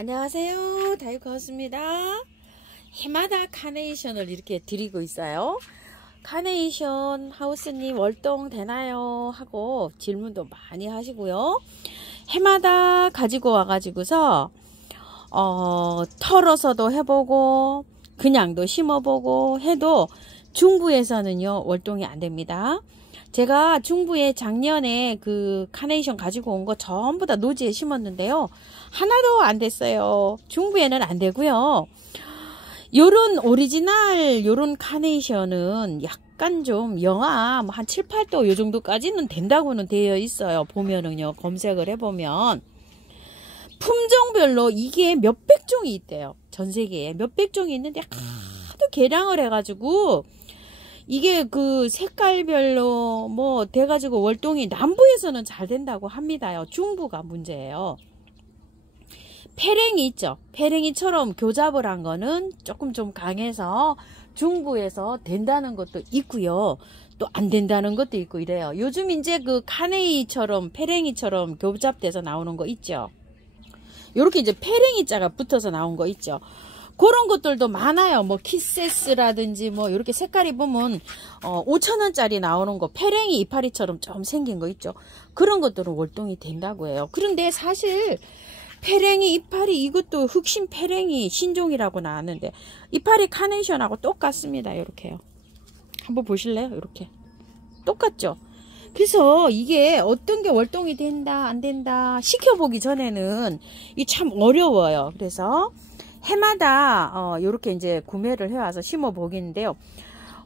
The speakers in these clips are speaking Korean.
안녕하세요, 다이코하우스입니다. 해마다 카네이션을 이렇게 드리고 있어요. 카네이션 하우스님 월동 되나요? 하고 질문도 많이 하시고요. 해마다 가지고 와가지고서 털어서도 해보고 그냥도 심어보고 해도 중부에서는요 월동이 안됩니다. 제가 중부에 작년에 그 카네이션 가지고 온 거 전부 다 노지에 심었는데요. 하나도 안 됐어요. 중부에는 안 되고요. 요런 오리지널 요런 카네이션은 약간 좀 영하 한 7, 8도 요 정도까지는 된다고는 되어 있어요. 보면은요. 검색을 해보면. 품종별로 이게 몇백 종이 있대요. 전 세계에 몇백 종이 있는데 하도 개량을 해가지고 이게 그 색깔별로 뭐 돼가지고 월동이 남부에서는 잘 된다고 합니다요. 중부가 문제예요. 페랭이 있죠. 페랭이처럼 교잡을 한 거는 조금 좀 강해서 중부에서 된다는 것도 있고요. 또 안 된다는 것도 있고 이래요. 요즘 이제 그 카네이처럼 페랭이처럼 교잡돼서 나오는 거 있죠. 요렇게 이제 페랭이 자가 붙어서 나온 거 있죠. 그런 것들도 많아요. 뭐 키세스라든지 뭐 이렇게 색깔이 보면 5,000원짜리 나오는 거 페랭이 이파리처럼 좀 생긴 거 있죠. 그런 것들은 월동이 된다고 해요. 그런데 사실 페랭이 이파리 이것도 흑심 페랭이 신종이라고 나왔는데 이파리 카네이션하고 똑같습니다. 이렇게요. 한번 보실래요? 이렇게 똑같죠. 그래서 이게 어떤 게 월동이 된다 안 된다 시켜보기 전에는 이게 참 어려워요. 그래서 해마다 이렇게 이제 구매를 해와서 심어 보겠는데요.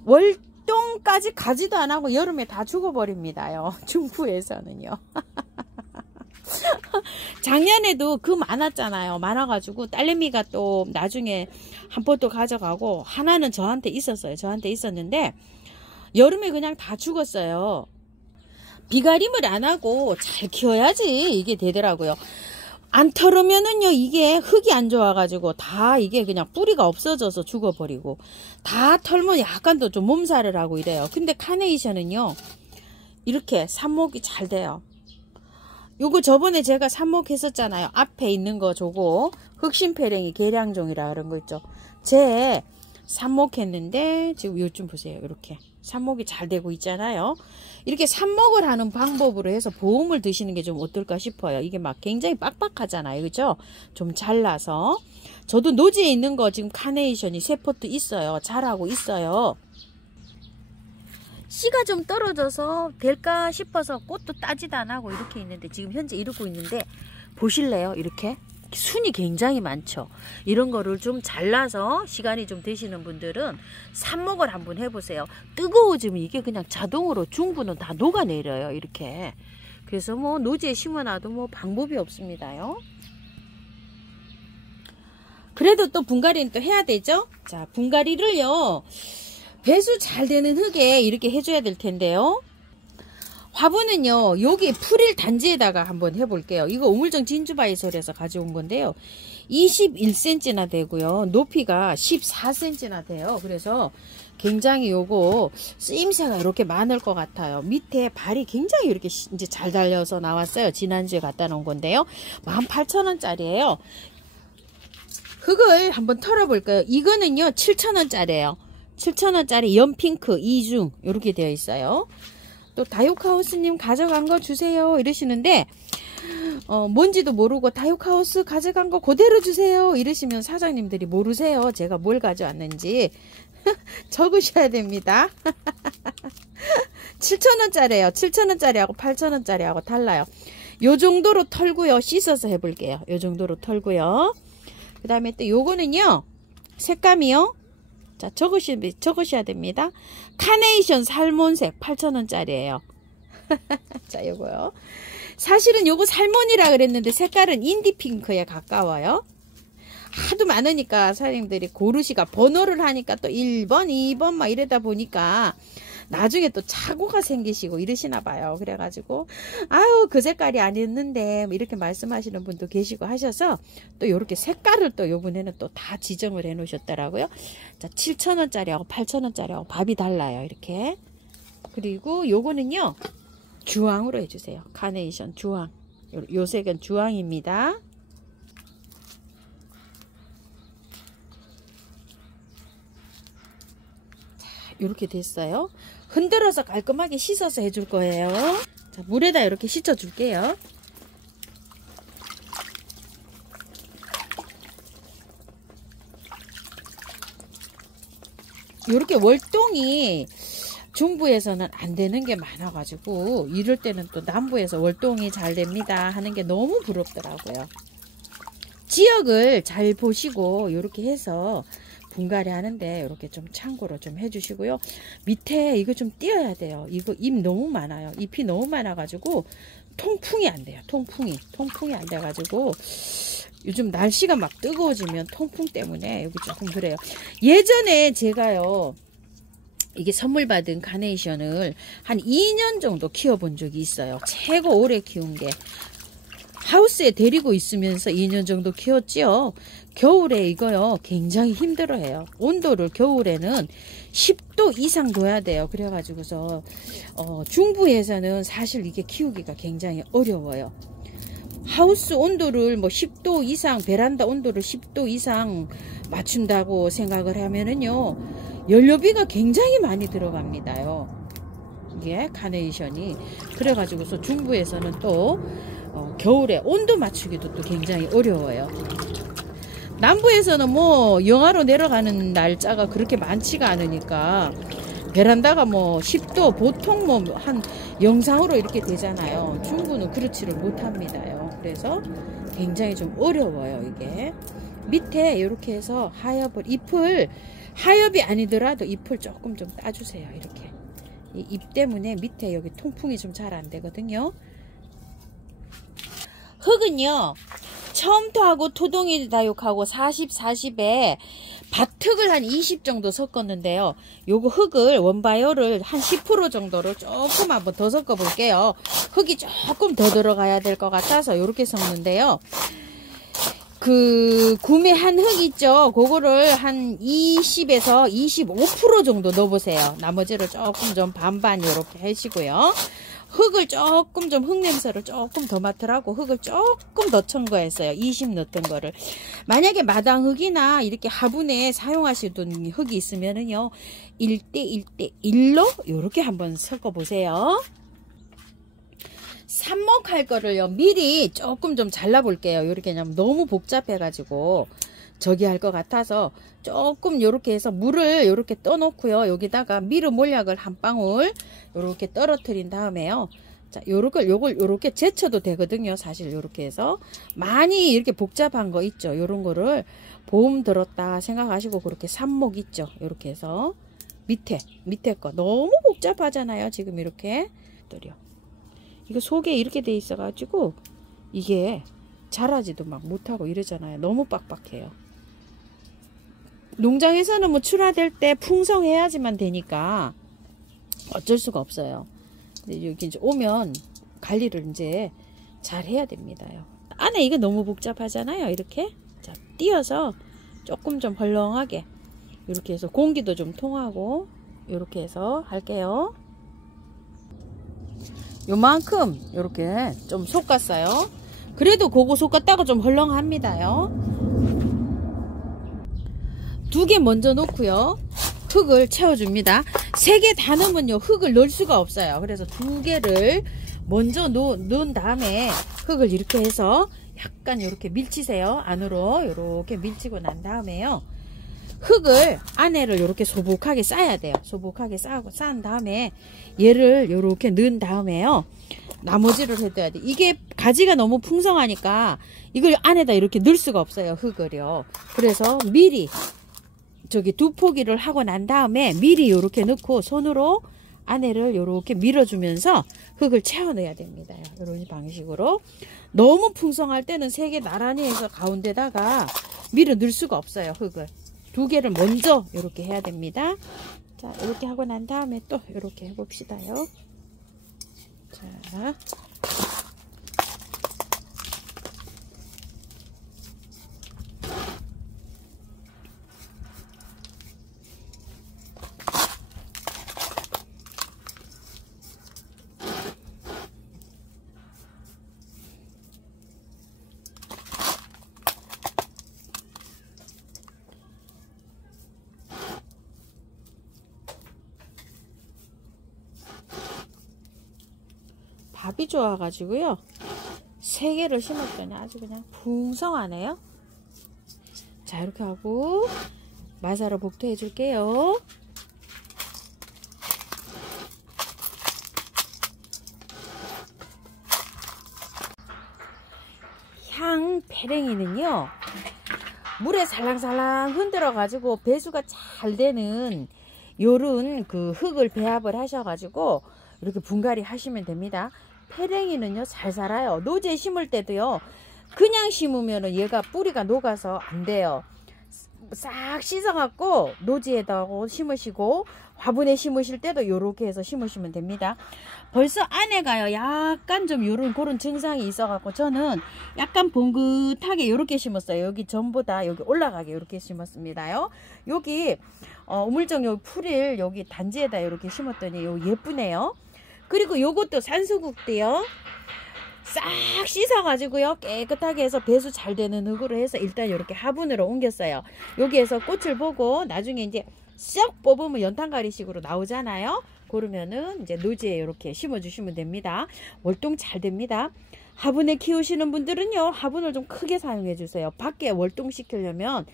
월동까지 가지도 안 하고 여름에 다 죽어버립니다요. 중부에서는요. 작년에도 그 많았잖아요. 많아가지고 딸내미가 또 나중에 한 포도 가져가고 하나는 저한테 있었어요. 저한테 있었는데 여름에 그냥 다 죽었어요. 비가림을 안 하고 잘 키워야지 이게 되더라고요. 안 털으면은요 이게 흙이 안 좋아가지고 다 이게 그냥 뿌리가 없어져서 죽어버리고 다 털면 약간 더 좀 몸살을 하고 이래요. 근데 카네이션은요 이렇게 삽목이 잘 돼요. 요거 저번에 제가 삽목했었잖아요. 앞에 있는 거 저거 흑심페랭이 계량종이라 그런 거 있죠. 제 삽목했는데 지금 요즘 보세요. 이렇게 삽목이 잘 되고 있잖아요. 이렇게 삽목을 하는 방법으로 해서 보험을 드시는 게 좀 어떨까 싶어요. 이게 막 굉장히 빡빡하잖아요. 그죠? 좀 잘라서. 저도 노지에 있는 거 지금 카네이션이 3포트 있어요. 잘하고 있어요. 씨가 좀 떨어져서 될까 싶어서 꽃도 따지도 안 하고 이렇게 있는데 지금 현재 이러고 있는데 보실래요? 이렇게 순이 굉장히 많죠. 이런 거를 좀 잘라서 시간이 좀 되시는 분들은 삽목을 한번 해보세요. 뜨거워지면 이게 그냥 자동으로 중부는 다 녹아내려요. 이렇게. 그래서 뭐 노지에 심어놔도 뭐 방법이 없습니다요. 그래도 또 분갈이는 또 해야 되죠. 자, 분갈이를요. 배수 잘 되는 흙에 이렇게 해줘야 될 텐데요. 화분은요 여기 풀일 단지에다가 한번 해볼게요. 이거 우물정 진주바이솔에서 가져온 건데요 21cm나 되고요 높이가 14cm나 돼요. 그래서 굉장히 요거 쓰임새가 이렇게 많을 것 같아요. 밑에 발이 굉장히 이렇게 이제 잘 달려서 나왔어요. 지난주에 갖다 놓은 건데요 18,000원짜리예요 흙을 한번 털어볼까요? 이거는요 7,000원짜리예요 7,000원짜리 연핑크 2중 이렇게 되어 있어요. 또 다육하우스님 가져간 거 주세요 이러시는데 뭔지도 모르고 다육하우스 가져간 거 그대로 주세요 이러시면 사장님들이 모르세요. 제가 뭘 가져왔는지 적으셔야 됩니다. 7,000원짜리예요. 7,000원짜리하고 8,000원짜리하고 달라요. 요 정도로 털고요. 씻어서 해볼게요. 요 정도로 털고요. 그 다음에 또 요거는요. 색감이요. 자, 적으셔야 됩니다. 카네이션 살몬색 8,000원짜리예요. 자, 요거요. 사실은 요거 살몬이라 그랬는데 색깔은 인디핑크에 가까워요. 하도 많으니까 사장님들이 고르시가 번호를 하니까 또 1번, 2번 막 이러다 보니까 나중에 또 착오가 생기시고 이러시나 봐요. 그래가지고 아유 그 색깔이 아니었는데 뭐 이렇게 말씀하시는 분도 계시고 하셔서 또 이렇게 색깔을 또 요번에는 또 다 지정을 해 놓으셨더라고요. 자 7,000원짜리하고 8,000원짜리하고 밥이 달라요. 이렇게. 그리고 요거는요 주황으로 해주세요. 카네이션 주황. 요 색은 주황입니다. 이렇게 됐어요. 흔들어서 깔끔하게 씻어서 해줄 거예요. 자, 물에다 이렇게 씻어 줄게요. 이렇게 월동이 중부에서는 안 되는 게 많아가지고 이럴 때는 또 남부에서 월동이 잘 됩니다 하는 게 너무 부럽더라고요. 지역을 잘 보시고 이렇게 해서 분갈이 하는데 이렇게 좀 참고로 좀 해주시고요. 밑에 이거 좀 띄어야 돼요. 이거 잎 너무 많아요. 잎이 너무 많아가지고 통풍이 안 돼요. 통풍이 안 돼가지고 요즘 날씨가 막 뜨거워지면 통풍 때문에 여기 조금 그래요. 예전에 제가요, 이게 선물 받은 카네이션을 한 2년 정도 키워본 적이 있어요. 최고 오래 키운 게. 하우스에 데리고 있으면서 2년 정도 키웠지요. 겨울에 이거요 굉장히 힘들어해요. 온도를 겨울에는 10도 이상 둬야 돼요. 그래가지고서 중부에서는 사실 이게 키우기가 굉장히 어려워요. 하우스 온도를 뭐 10도 이상, 베란다 온도를 10도 이상 맞춘다고 생각을 하면은요, 연료비가 굉장히 많이 들어갑니다요. 이게 카네이션이. 그래가지고서 중부에서는 또 겨울에 온도 맞추기도 또 굉장히 어려워요. 남부에서는 뭐 영하로 내려가는 날짜가 그렇게 많지가 않으니까 베란다가 뭐 10도 보통 뭐 한 영상으로 이렇게 되잖아요. 중부는 그렇지를 못합니다요. 그래서 굉장히 좀 어려워요. 이게 밑에 이렇게 해서 하엽을, 잎을 하엽이 아니더라도 잎을 조금 좀 따주세요. 이렇게 이 잎 때문에 밑에 여기 통풍이 좀 잘 안 되거든요. 흙은요, 처음토하고 토동이 다육하고 40, 40에 밭흙을 한 20 정도 섞었는데요. 요거 흙을, 원바이오를 한 10% 정도로 조금 한번 더 섞어 볼게요. 흙이 조금 더 들어가야 될 것 같아서 요렇게 섞는데요. 그 구매한 흙 있죠? 그거를 한 20에서 25% 정도 넣어보세요. 나머지를 조금 좀 반반 요렇게 하시고요. 흙을 조금 좀, 흙 냄새를 조금 더 맡으라고 흙을 조금 더 첨가했어요. 20 넣었던 거를. 만약에 마당 흙이나 이렇게 화분에 사용하시던 흙이 있으면은요, 1대 1대 1로 요렇게 한번 섞어 보세요. 삽목할 거를요, 미리 조금 좀 잘라 볼게요. 요렇게 그냥 너무 복잡해 가지고 저기 할 것 같아서 조금 요렇게 해서 물을 요렇게 떠놓고요, 여기다가 미르 몰약을 한 방울 요렇게 떨어뜨린 다음에요, 자, 요걸 요렇게 제쳐도 되거든요. 사실 요렇게 해서 많이 이렇게 복잡한 거 있죠, 요런 거를 보험 들었다 생각하시고 그렇게 삽목 있죠, 요렇게 해서 밑에 거 너무 복잡하잖아요. 지금 이렇게 이거 속에 이렇게 돼 있어 가지고 이게 자라지도 막 못하고 이러잖아요. 너무 빡빡해요. 농장에서는 뭐 출하될 때 풍성해야지만 되니까 어쩔 수가 없어요. 근데 여기 이제 오면 관리를 이제 잘 해야 됩니다요. 안에 이게 너무 복잡하잖아요. 이렇게 자, 띄어서 조금 좀 헐렁하게 이렇게 해서 공기도 좀 통하고 이렇게 해서 할게요. 요만큼 이렇게 좀 솎았어요. 그래도 그거 솎았다가 좀 헐렁합니다요. 2개 먼저 놓고요, 흙을 채워줍니다. 3개 다 넣으면요, 흙을 넣을 수가 없어요. 그래서 2개를 먼저 넣은 다음에 흙을 이렇게 해서 약간 이렇게 밀치세요. 안으로 이렇게 밀치고 난 다음에요, 흙을 안에를 이렇게 소복하게 쌓아야 돼요. 소복하게 쌓은 다음에 얘를 이렇게 넣은 다음에요, 나머지를 해둬야 돼. 이게 가지가 너무 풍성하니까 이걸 안에다 이렇게 넣을 수가 없어요, 흙을요. 그래서 미리 저기 2포기를 하고 난 다음에 미리 이렇게 넣고 손으로 안에를 이렇게 밀어주면서 흙을 채워 넣어야 됩니다. 이런 방식으로. 너무 풍성할 때는 3개 나란히 해서 가운데다가 밀어 넣을 수가 없어요, 흙을. 2개를 먼저 이렇게 해야 됩니다. 자, 이렇게 하고 난 다음에 또 이렇게 해봅시다요. 자, 밥이 좋아가지고요. 3개를 심었더니 아주 그냥 풍성하네요. 자, 이렇게 하고 마사로 복토해 줄게요. 향페랭이는요, 물에 살랑살랑 흔들어 가지고 배수가 잘 되는 요런 그 흙을 배합을 하셔가지고 이렇게 분갈이 하시면 됩니다. 페랭이는요 잘 자라요. 노지에 심을 때도요, 그냥 심으면 얘가 뿌리가 녹아서 안 돼요. 싹 씻어갖고 노지에다 심으시고, 화분에 심으실 때도 요렇게 해서 심으시면 됩니다. 벌써 안에가요 약간 좀 요런 그런 증상이 있어갖고 저는 약간 봉긋하게 요렇게 심었어요. 여기 전보다 여기 올라가게 요렇게 심었습니다요. 여기 우물정 요 풀을 여기 단지에다 이렇게 심었더니 요 예쁘네요. 그리고 요것도 산수국도요, 싹 씻어가지고요 깨끗하게 해서 배수 잘 되는 흙으로 해서 일단 이렇게 화분으로 옮겼어요. 여기에서 꽃을 보고 나중에 이제 쏙 뽑으면 연탄가리식으로 나오잖아요. 그러면은 이제 노지에 이렇게 심어 주시면 됩니다. 월동 잘 됩니다. 화분에 키우시는 분들은요 화분을 좀 크게 사용해 주세요. 밖에 월동 시키려면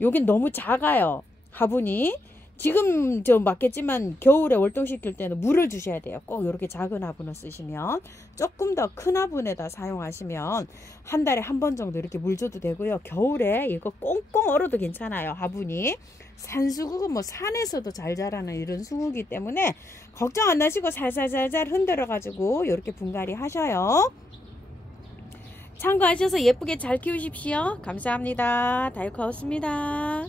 여긴 너무 작아요. 화분이 지금 좀 맞겠지만 겨울에 월동시킬 때는 물을 주셔야 돼요. 꼭 이렇게 작은 화분을 쓰시면. 조금 더 큰 화분에다 사용하시면 한 달에 한 번 정도 이렇게 물 줘도 되고요. 겨울에 이거 꽁꽁 얼어도 괜찮아요. 화분이 산수국은 뭐 산에서도 잘 자라는 이런 수국이기 때문에 걱정 안 하시고 살살살살 흔들어 가지고 이렇게 분갈이 하셔요. 참고하셔서 예쁘게 잘 키우십시오. 감사합니다. 다육하우스입니다.